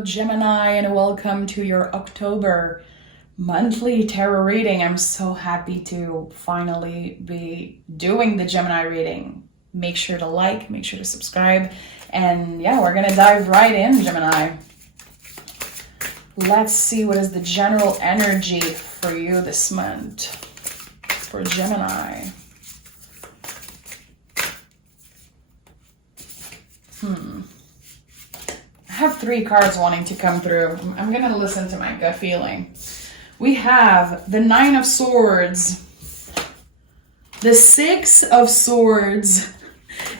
Hello, Gemini, and welcome to your October monthly tarot reading. I'm so happy to finally be doing the Gemini reading. Make sure to like, make sure to subscribe, and yeah, we're gonna dive right in, Gemini. Let's see what is the general energy for you this month for Gemini. I have 3 cards wanting to come through. I'm going to listen to my gut feeling. We have the 9 of Swords, the 6 of Swords,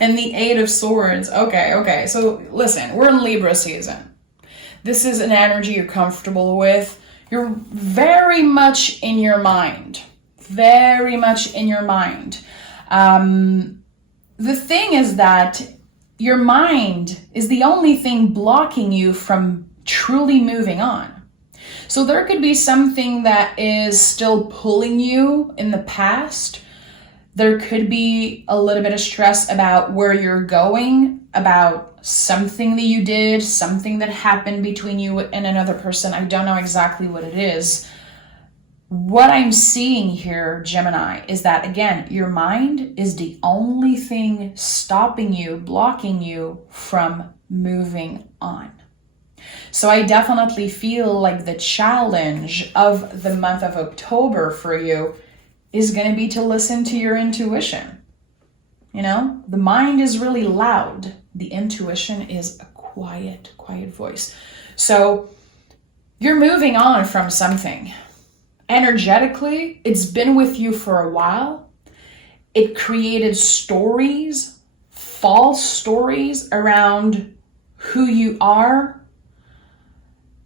and the 8 of Swords. Okay. So listen, we're in Libra season. This is an energy you're comfortable with. You're very much in your mind. Very much in your mind. The thing is that your mind is the only thing blocking you from truly moving on. So there could be something that is still pulling you in the past. There could be a little bit of stress about where you're going, about something that you did, something that happened between you and another person. I don't know exactly what it is. What I'm seeing here, Gemini, is that, again, your mind is the only thing stopping you, blocking you from moving on. So I definitely feel like the challenge of the month of October for you is going to be to listen to your intuition. You know, the mind is really loud. The intuition is a quiet voice. So you're moving on from something. Energetically, it's been with you for a while. It created stories, false stories around who you are.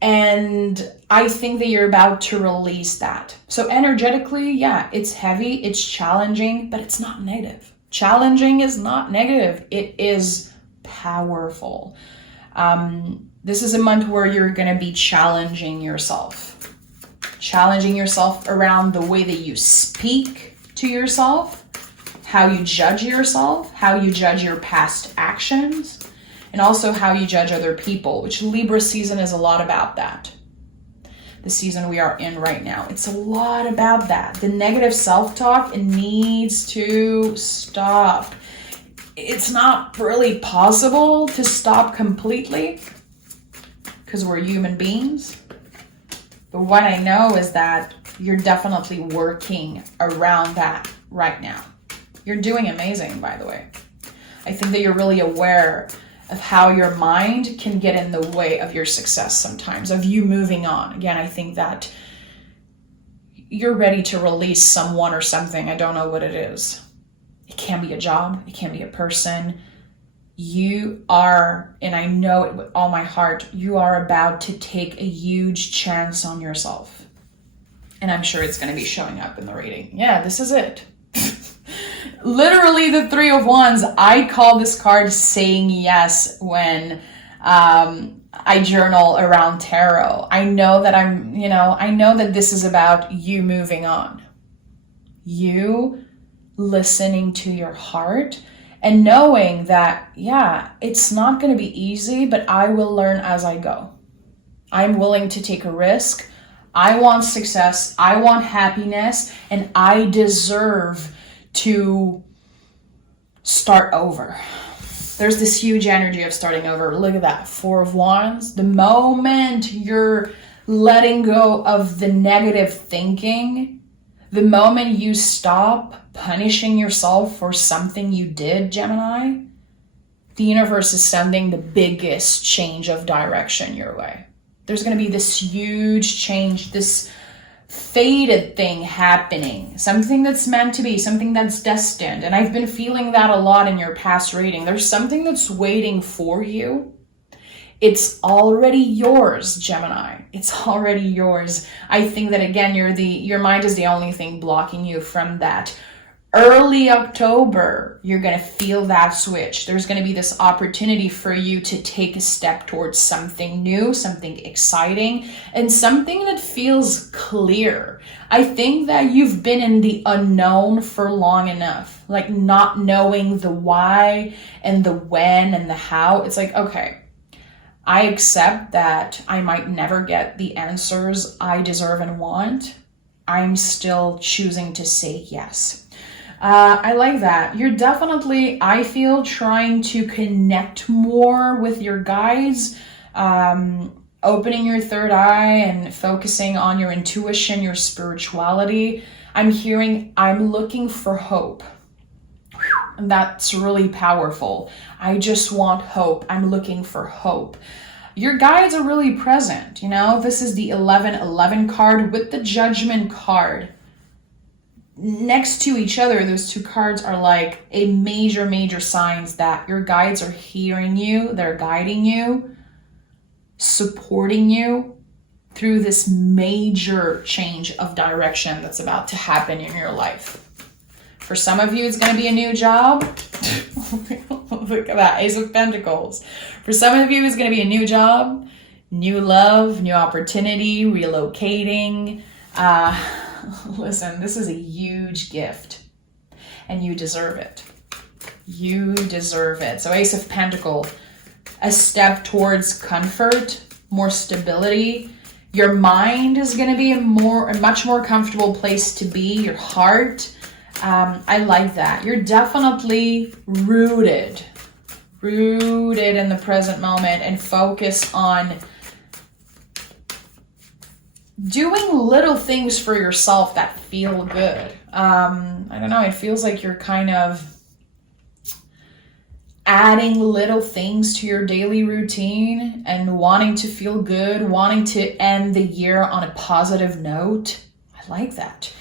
And I think that you're about to release that. So energetically, yeah, it's heavy, it's challenging, but it's not negative. Challenging is not negative. It is powerful. This is a month where you're going to be challenging yourself around the way that you speak to yourself, how you judge yourself, how you judge your past actions, and also how you judge other people, which Libra season is a lot about that. The season we are in right now, it's a lot about that. The negative self-talk, it needs to stop. It's not really possible to stop completely because we're human beings. But what I know is that you're definitely working around that right now. You're doing amazing, by the way. I think that you're really aware of how your mind can get in the way of your success sometimes, of you moving on. Again, I think that you're ready to release someone or something. I don't know what it is. It can be a job. It can be a person. You are, and I know it with all my heart, you are about to take a huge chance on yourself. And I'm sure it's going to be showing up in the reading. Yeah, this is it. Literally the 3 of Wands. I call this card saying yes when I journal around tarot. I know that I know that this is about you moving on. You listening to your heart. And knowing that, yeah, it's not going to be easy, but I will learn as I go. I'm willing to take a risk. I want success. I want happiness. And I deserve to start over. There's this huge energy of starting over. Look at that. 4 of Wands. The moment you're letting go of the negative thinking, the moment you stop punishing yourself for something you did, Gemini, the universe is sending the biggest change of direction your way. There's going to be this huge change, this fated thing happening, something that's meant to be, something that's destined. And I've been feeling that a lot in your past reading. There's something that's waiting for you. It's already yours, Gemini. It's already yours. I think that, again, your mind is the only thing blocking you from that. Early October, you're going to feel that switch. There's going to be this opportunity for you to take a step towards something new, something exciting, and something that feels clear. I think that you've been in the unknown for long enough, like not knowing the why and the when and the how. It's like, okay, I accept that I might never get the answers I deserve and want. I'm still choosing to say yes. I like that. You're definitely, I feel, trying to connect more with your guides, opening your third eye and focusing on your intuition, your spirituality. I'm hearing, I'm looking for hope. And that's really powerful. I just want hope. I'm looking for hope. Your guides are really present. You know, this is the 1111 card with the Judgment card. Next to each other, those two cards are like a major signs that your guides are hearing you, they're guiding you, supporting you through this major change of direction that's about to happen in your life. For some of you, it's going to be a new job. Look at that, Ace of Pentacles. For some of you, it's going to be a new job, new love, new opportunity, relocating. Listen, this is a huge gift and you deserve it. You deserve it. So Ace of Pentacles, a step towards comfort, more stability. Your mind is going to be a much more comfortable place to be. Your heart, I like that. You're definitely rooted in the present moment and focus on doing little things for yourself that feel good. I don't know, it feels like you're kind of adding little things to your daily routine and wanting to feel good, wanting to end the year on a positive note. I like that.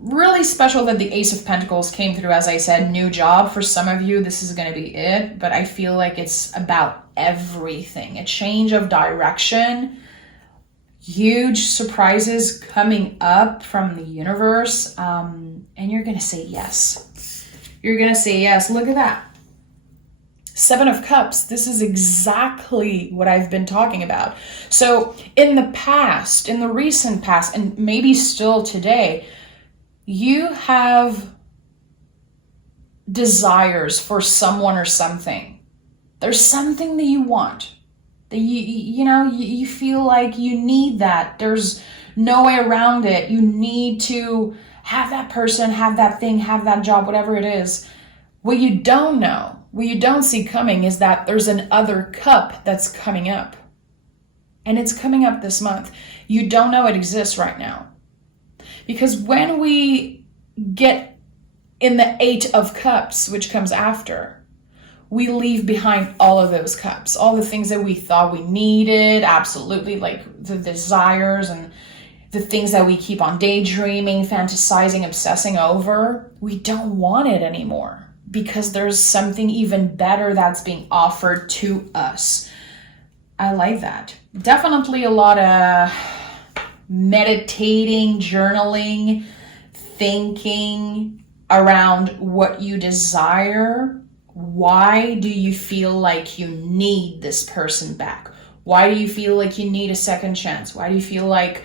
Really special that the Ace of Pentacles came through. As I said, new job. For some of you, this is going to be it, but I feel like it's about everything. A change of direction. Huge surprises coming up from the universe, and you're going to say yes. You're going to say yes. Look at that. 7 of Cups. This is exactly what I've been talking about. So in the past, in the recent past, and maybe still today, you have desires for someone or something. There's something that you want. That you feel like you need that. There's no way around it. You need to have that person, have that thing, have that job, whatever it is. What you don't know, what you don't see coming is that there's an other cup that's coming up. And it's coming up this month. You don't know it exists right now. Because when we get in the 8 of Cups, which comes after, we leave behind all of those cups, all the things that we thought we needed, absolutely, like the desires and the things that we keep on daydreaming, fantasizing, obsessing over. We don't want it anymore because there's something even better that's being offered to us. I like that. Definitely a lot of meditating, journaling, thinking around what you desire. Why do you feel like you need this person back? Why do you feel like you need a second chance? Why do you feel like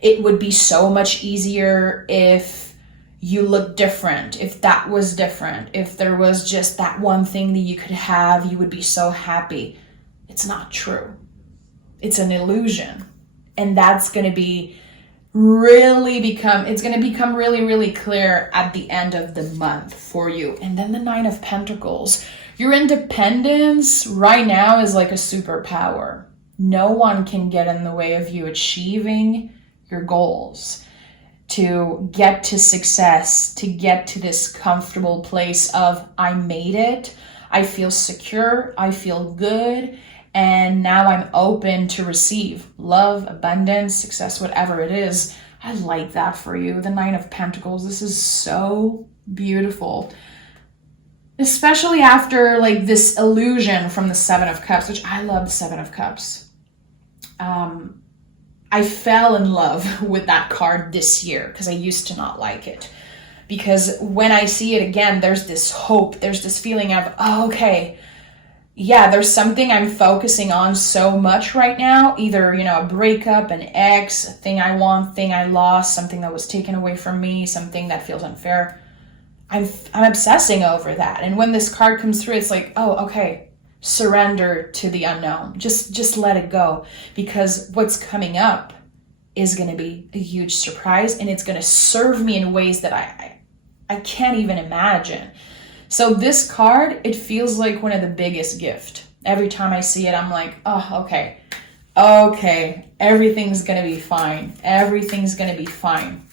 it would be so much easier if you looked different, if that was different, if there was just that one thing that you could have, you would be so happy? It's not true. It's an illusion. And that's going to be it's going to become really clear at the end of the month for you. And then the 9 of Pentacles. Your independence right now is like a superpower. No one can get in the way of you achieving your goals, to get to success, to get to this comfortable place of I made it, I feel secure, I feel good, and now I'm open to receive love, abundance, success, whatever it is. I like that for you. The 9 of Pentacles. This is so beautiful. Especially after like this illusion from the 7 of Cups, which I love the 7 of Cups. I fell in love with that card this year because I used to not like it. Because when I see it again, there's this hope. There's this feeling of, oh, okay, yeah, there's something I'm focusing on so much right now. Either, a breakup, an ex, a thing I want, thing I lost, something that was taken away from me, something that feels unfair. I'm obsessing over that. And when this card comes through, it's like, oh, okay, Surrender to the unknown. Just let it go, because what's coming up is going to be a huge surprise, and it's going to serve me in ways that I can't even imagine. So this card, it feels like one of the biggest gifts. Every time I see it, I'm like, oh, okay, everything's going to be fine. Everything's going to be fine.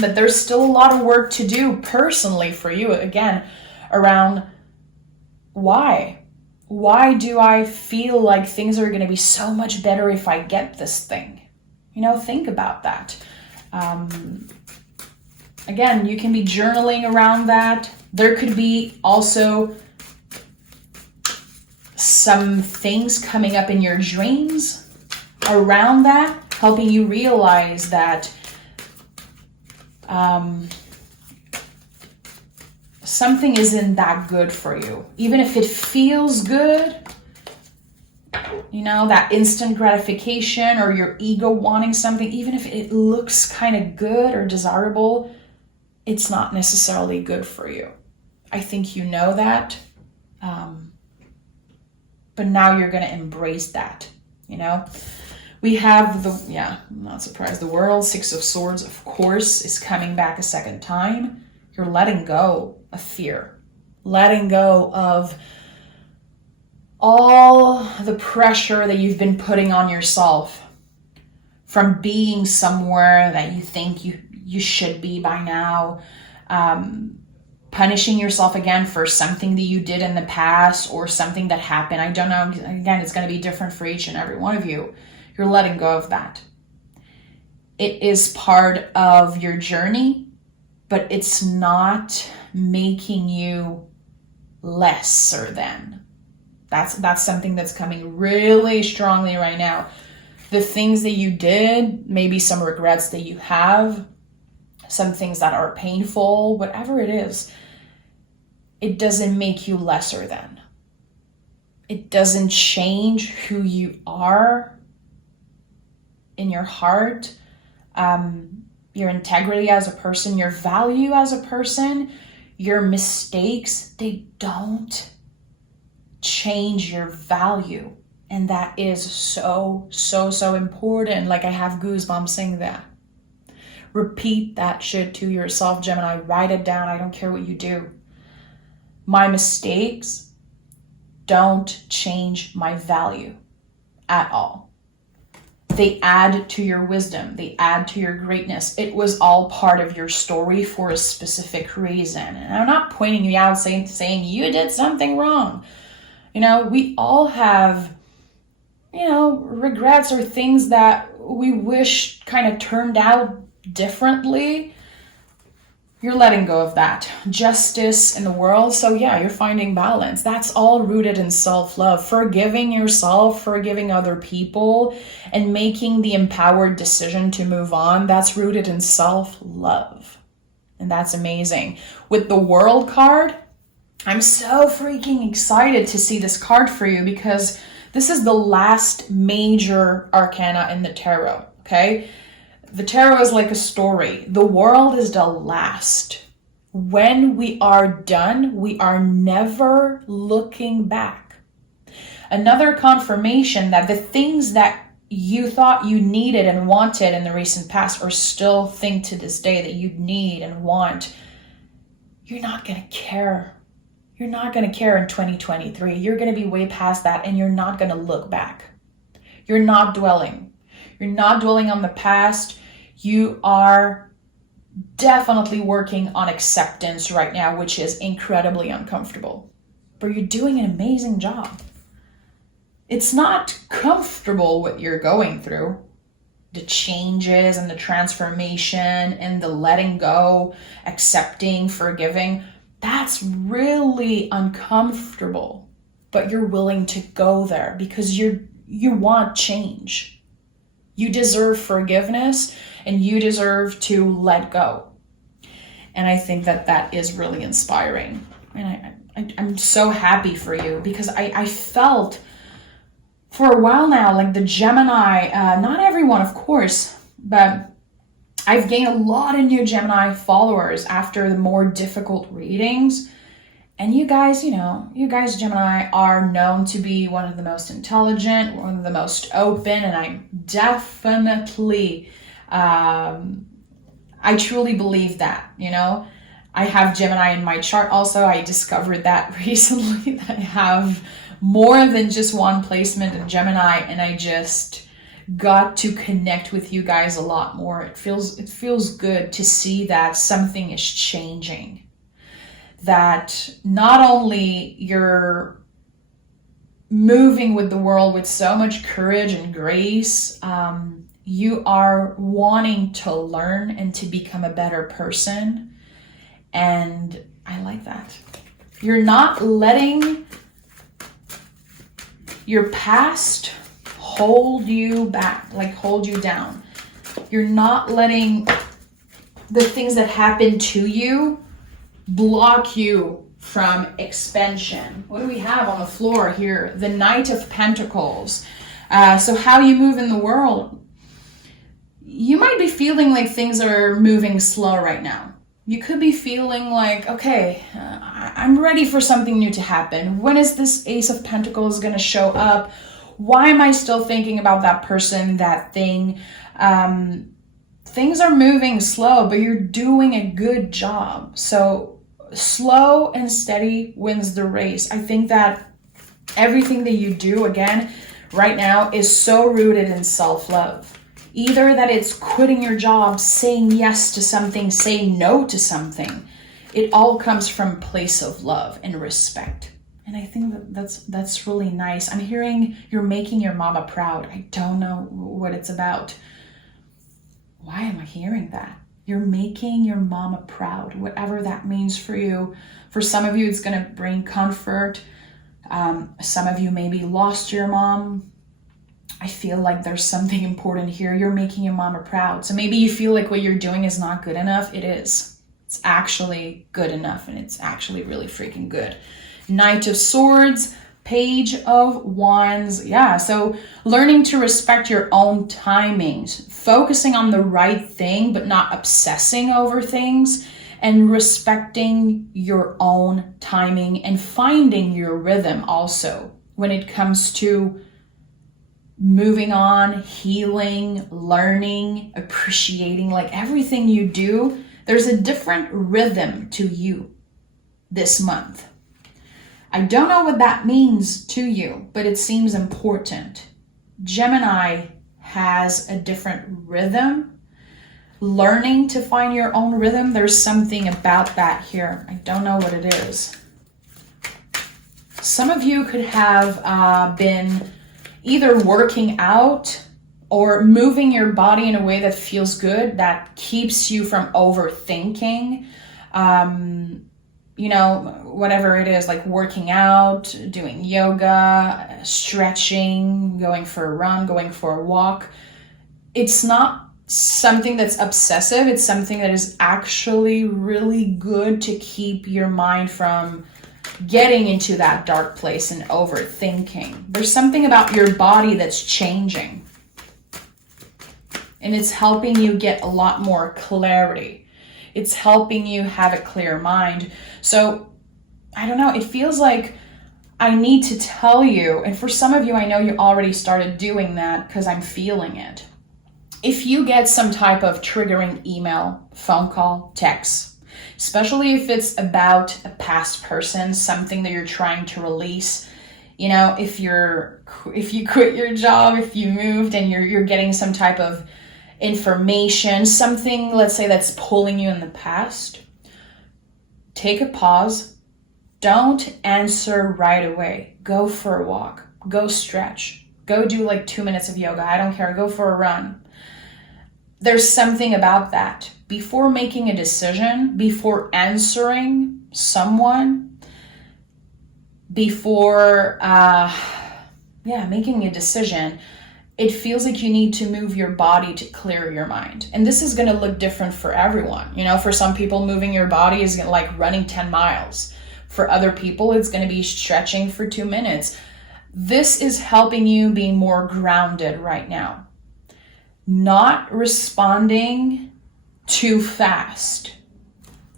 But there's still a lot of work to do personally for you, again, around why. Why do I feel like things are going to be so much better if I get this thing? Think about that. Again, you can be journaling around that. There could be also some things coming up in your dreams around that, helping you realize that something isn't that good for you. Even if it feels good, that instant gratification or your ego wanting something, even if it looks kind of good or desirable, it's not necessarily good for you. I think you know that. But now you're going to embrace that, We have I'm not surprised. The World, Six of Swords, of course, is coming back a second time. You're letting go of fear. Letting go of all the pressure that you've been putting on yourself from being somewhere that you think you should be by now. Punishing yourself again for something that you did in the past or something that happened. I don't know. Again, it's going to be different for each and every one of you. You're letting go of that. It is part of your journey, but it's not making you lesser than. That's something that's coming really strongly right now. The things that you did, maybe some regrets that you have, some things that are painful, whatever it is, it doesn't make you lesser than. It doesn't change who you are in your heart, your integrity as a person, your value as a person, your mistakes, they don't change your value. And that is so important. Like, I have goosebumps saying that. Repeat that shit to yourself, Gemini. Write it down. I don't care what you do. My mistakes don't change my value at all. They add to your wisdom. They add to your greatness. It was all part of your story for a specific reason. And I'm not pointing you out saying you did something wrong. We all have, regrets or things that we wish kind of turned out differently. You're letting go of that. Justice in the world. So you're finding balance. That's all rooted in self-love. Forgiving yourself, forgiving other people, and making the empowered decision to move on. That's rooted in self-love. And that's amazing. With the World card, I'm so freaking excited to see this card for you, because this is the last major arcana in the tarot, okay? The tarot is like a story. The World is the last. When we are done, we are never looking back. Another confirmation that the things that you thought you needed and wanted in the recent past, or still think to this day that you need and want, you're not going to care. You're not going to care in 2023. You're going to be way past that, and you're not going to look back. You're not dwelling. You're not dwelling on the past. You are definitely working on acceptance right now, which is incredibly uncomfortable. But you're doing an amazing job. It's not comfortable what you're going through. The changes and the transformation and the letting go, accepting, forgiving. That's really uncomfortable, but you're willing to go there because you want change. You deserve forgiveness and you deserve to let go. And I think that is really inspiring. And I'm so happy for you, because I felt for a while now, like the Gemini, not everyone, of course, but I've gained a lot of new Gemini followers after the more difficult readings. And you guys, Gemini, are known to be one of the most intelligent, one of the most open, and I definitely, I truly believe that, I have Gemini in my chart also. I discovered that recently, that I have more than just one placement in Gemini, and I just got to connect with you guys a lot more. It feels good to see that something is changing. That not only you're moving with the world with so much courage and grace, you are wanting to learn and to become a better person. And I like that. You're not letting your past hold you back, like hold you down. You're not letting the things that happen to you block you from expansion. What do we have on the floor here? The Knight of Pentacles. So how you move in the world. You might be feeling like things are moving slow right now. You could be feeling like, okay, I'm ready for something new to happen. When is this Ace of Pentacles going to show up? Why am I still thinking about that person, that thing? Things are moving slow, but you're doing a good job. So slow and steady wins the race. I think that everything that you do, again, right now is so rooted in self-love. Either that it's quitting your job, saying yes to something, saying no to something. It all comes from a place of love and respect. And I think that's really nice. I'm hearing you're making your mama proud. I don't know what it's about. Why am I hearing that? You're making your mama proud, whatever that means for you. For some of you, it's going to bring comfort. Some of you maybe lost your mom. I feel like there's something important here. You're making your mama proud. So maybe you feel like what you're doing is not good enough. It is. It's actually good enough, and it's actually really freaking good. Knight of Swords, Page of Wands. Yeah, so learning to respect your own timings, focusing on the right thing, but not obsessing over things, and respecting your own timing and finding your rhythm also when it comes to moving on, healing, learning, appreciating, like everything you do, there's a different rhythm to you this month. I don't know what that means to you, but it seems important. Gemini has a different rhythm. Learning to find your own rhythm, there's something about that here. I don't know what it is. Some of you could have been either working out or moving your body in a way that feels good, that keeps you from overthinking. Whatever it is, like working out, doing yoga, stretching, going for a run, going for a walk. It's not something that's obsessive. It's something that is actually really good to keep your mind from getting into that dark place and overthinking. There's something about your body that's changing. And it's helping you get a lot more clarity. It's helping you have a clear mind. So, I don't know, it feels like I need to tell you, and for some of you, I know you already started doing that because I'm feeling it. If you get some type of triggering email, phone call, text, especially if it's about a past person, something that you're trying to release. If you quit your job, if you moved and you're getting some type of information, something, let's say, that's pulling you in the past, take a pause. Don't answer right away. Go for a walk. Go stretch. Go do like 2 minutes of yoga. I don't care. Go for a run. There's something about that. Before making a decision, before answering someone, before making a decision, it feels like you need to move your body to clear your mind. And this is going to look different for everyone. For some people, moving your body is like running 10 miles. For other people, it's going to be stretching for 2 minutes. This is helping you be more grounded right now. Not responding too fast.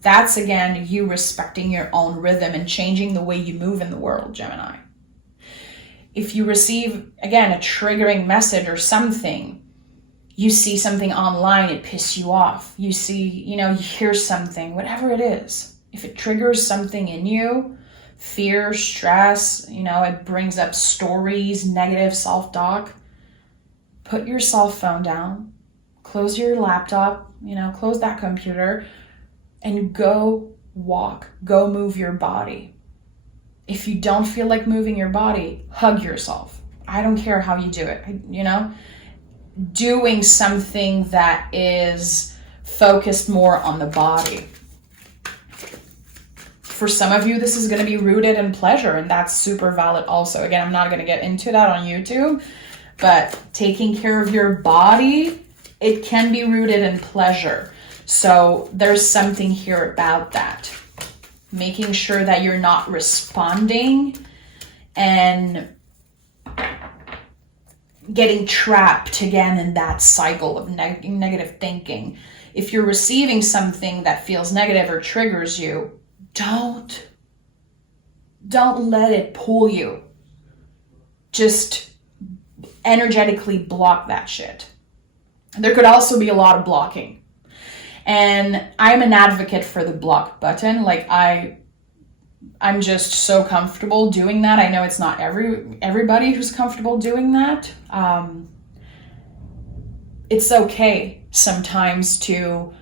That's, again, you respecting your own rhythm and changing the way you move in the world, Gemini. If you receive, again, a triggering message or something, you see something online, it pisses you off. You see, you hear something, whatever it is. If it triggers something in you, fear, stress, it brings up stories, negative self-talk, put your cell phone down, close your laptop, close that computer, and go walk, go move your body. If you don't feel like moving your body, hug yourself. I don't care how you do it, doing something that is focused more on the body. For some of you, this is going to be rooted in pleasure, and that's super valid also. Again, I'm not going to get into that on YouTube, but taking care of your body, it can be rooted in pleasure. So there's something here about that. Making sure that you're not responding and getting trapped again in that cycle of negative thinking. If you're receiving something that feels negative or triggers you, don't let it pull you. Just energetically block that shit. There could also be a lot of blocking. And I'm an advocate for the block button. Like I'm just so comfortable doing that. I know it's not everybody who's comfortable doing that. It's okay sometimes to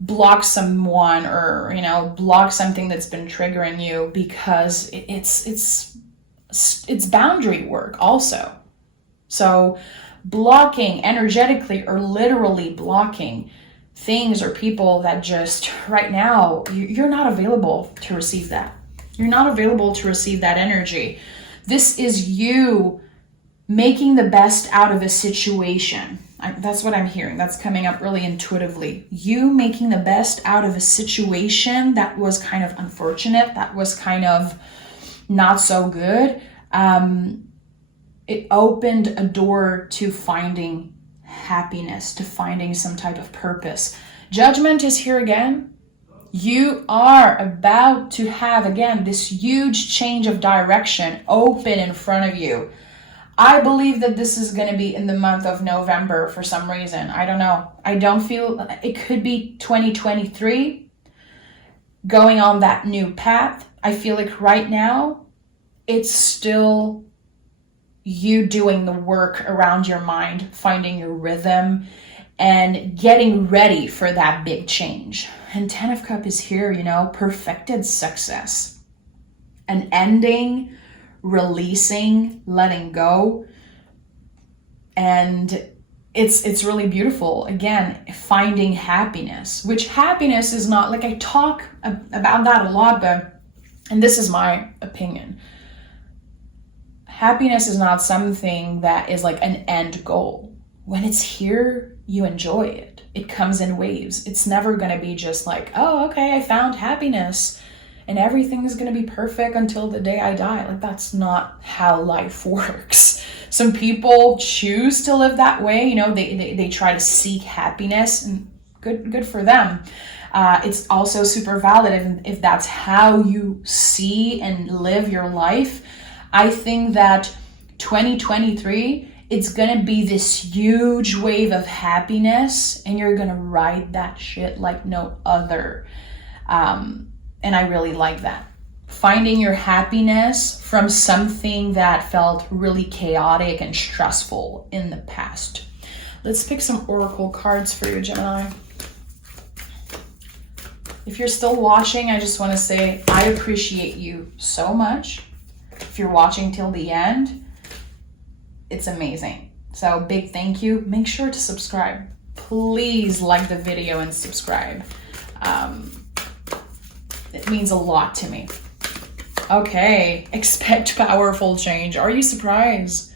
block someone or, block something that's been triggering you, because it's boundary work also. So blocking energetically or literally blocking things or people that just right now, you're not available to receive that. You're not available to receive that energy. This is you making the best out of a situation. That's what I'm hearing. That's coming up really intuitively. You making the best out of a situation that was kind of unfortunate, that was kind of not so good. It opened a door to finding happiness, to finding some type of purpose. Judgment is here again. You are about to have, again, this huge change of direction open in front of you. I believe that this is going to be in the month of November for some reason. I don't know. I don't feel it could be 2023 going on that new path. I feel like right now it's still you doing the work around your mind, finding your rhythm, and getting ready for that big change. And 10 of Cups is here, perfected success. An ending, releasing, letting go. And it's really beautiful. Again, finding happiness, which happiness is not, like I talk about that a lot, but, and this is my opinion, happiness is not something that is like an end goal. When it's here, you enjoy it. It comes in waves. It's never going to be just like, oh, okay, I found happiness and everything is going to be perfect until the day I die. Like, that's not how life works. Some people choose to live that way. They try to seek happiness, and good for them. It's also super valid if that's how you see and live your life. I think that 2023, it's going to be this huge wave of happiness, and you're going to ride that shit like no other. And I really like that. Finding your happiness from something that felt really chaotic and stressful in the past. Let's pick some oracle cards for you, Gemini. If you're still watching, I just want to say I appreciate you so much. If you're watching till the end, it's amazing. So big thank you. Make sure to subscribe. Please like the video and subscribe. It means a lot to me. Okay, expect powerful change. Are you surprised?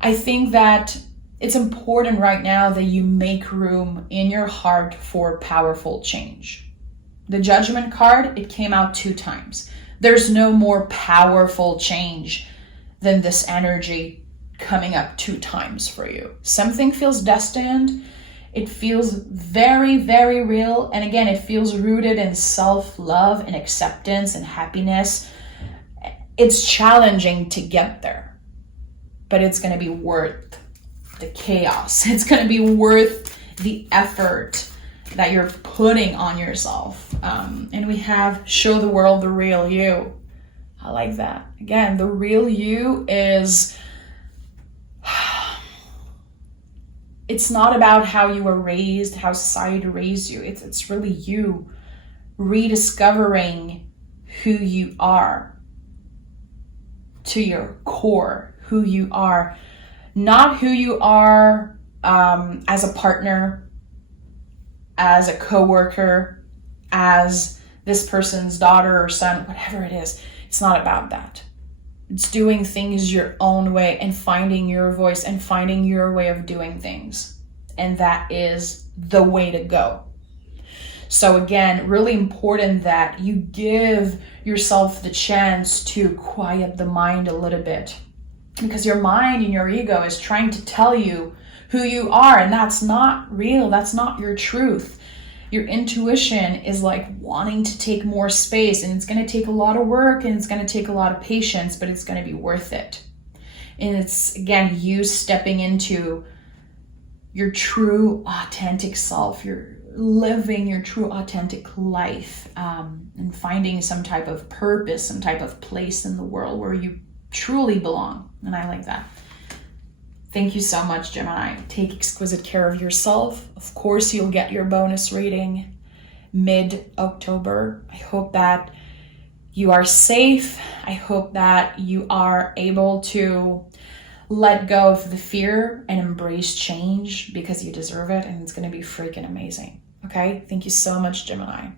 I think that it's important right now that you make room in your heart for powerful change. The Judgment card, it came out 2 times. There's no more powerful change than this energy coming up 2 times for you. Something feels destined, It feels very, very real. And again, it feels rooted in self-love and acceptance and happiness. It's challenging to get there, but it's going to be worth the chaos. It's going to be worth the effort that you're putting on yourself. And we have show the world the real you. I like that. Again, the real you is, it's not about how you were raised, how society raised you. It's really you rediscovering who you are to your core, who you are, not who you are as a partner, as a coworker, as this person's daughter or son, whatever it is. It's not about that. It's doing things your own way and finding your voice and finding your way of doing things. And that is the way to go. So again, really important that you give yourself the chance to quiet the mind a little bit, because your mind and your ego is trying to tell you who you are, and that's not real. That's not your truth. Your intuition is like wanting to take more space, and it's going to take a lot of work and it's going to take a lot of patience, but it's going to be worth it. And it's, again, you stepping into your true authentic self. You're living your true authentic life, and finding some type of purpose, some type of place in the world where you truly belong. And I like that. Thank you so much, Gemini. Take exquisite care of yourself. Of course, you'll get your bonus reading mid-October. I hope that you are safe. I hope that you are able to let go of the fear and embrace change, because you deserve it, and it's going to be freaking amazing. Okay? Thank you so much, Gemini.